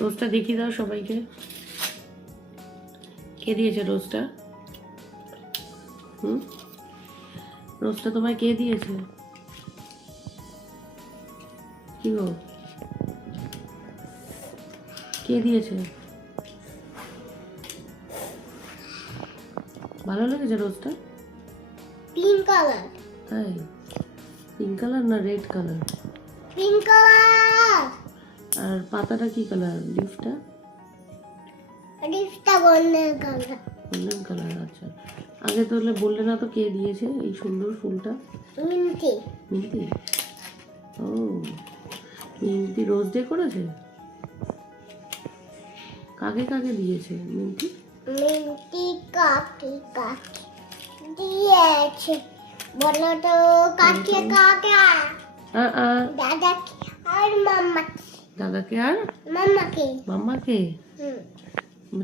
রোজটা দেখিয়ে দাও সবাইকে। কে দিয়েছে রোজটা? রোজটা তোমায় কে দিয়েছে? কি গো, কে দিয়েছে? ভালো লেগেছে রোজটা? Pink colour. তাই? পিঙ্ক কালার না রেড কালার? Pink colour. আর পাতাটা কি কালার? লিফটা গোল্ডেন কালার। Golden colour. আচ্ছা, আগে তাহলে বললে না তো কে দিয়েছে এই সুন্দর ফুলটা? মিন্টি। মিন্টি? ও, মিন্টি রোজ ডে করেছে? কাকে কাকে দিয়েছে মিন্টি? মিন্টি কাকে কাকে দিয়েছে বলো তো? কাকে কাকে? দাদাকে আর মাম্মাকে। দাদাকে আর মাম্মাকে। মাম্মাকে?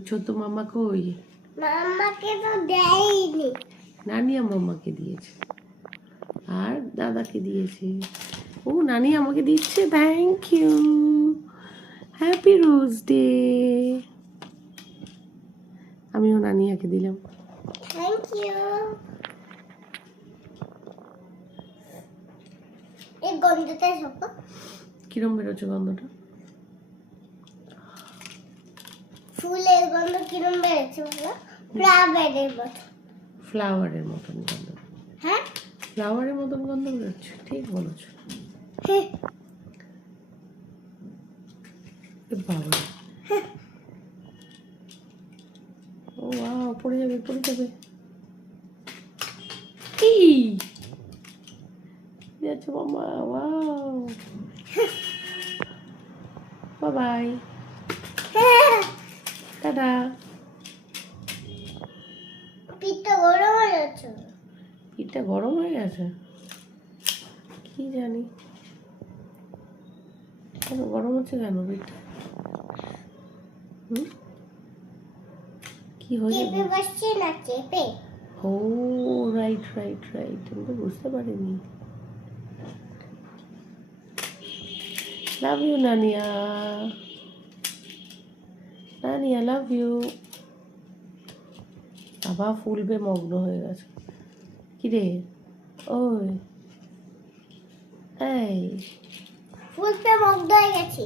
ছোট মাম্মা কই? মাম্মাকে তো দেয়নি। নানি মাম্মাকে দিয়েছে আর দাদাকে দিয়েছে। ও, নানি আমাকে দিচ্ছে। Thank you, happy rose day. আমিও নানিয়াকে দিলাম। Thank you. এই গন্ধটা শোকো। কিরম বেরোচ্ছে গন্ধটা? ফুলের গন্ধ কিরম বেরোচ্ছে বলো? ফ্লাওয়ারের মতো। ফ্লাওয়ারের মতন গন্ধ। হ্যাঁ, ফ্লাওয়ারের মতন গন্ধ বেরোচ্ছে, ঠিক বলেছো। বাবা, ও ওয়াও, পড়ে যাবে পড়ে যাবে। কি যাচ্ছে মামা? Wow, bye bye, tata. পিঠটা গরম হয়ে যাচ্ছে। পিঠটা গরম হয়ে গেছে? কি জানি কেন গরম হচ্ছে, কেন পিঠটা? কি হয়ে চেপে যাবে? বসছে না চেপে। ও রাইট রাইট রাইট, আমি তো বুঝতে পারিনি। Love you Naniya, Naniya love you. বাবা ফুলবে মগ্ন হয়ে গেছে। কিরে, ওই এই ফুলতে মুগ্ধ হয়ে গেছি।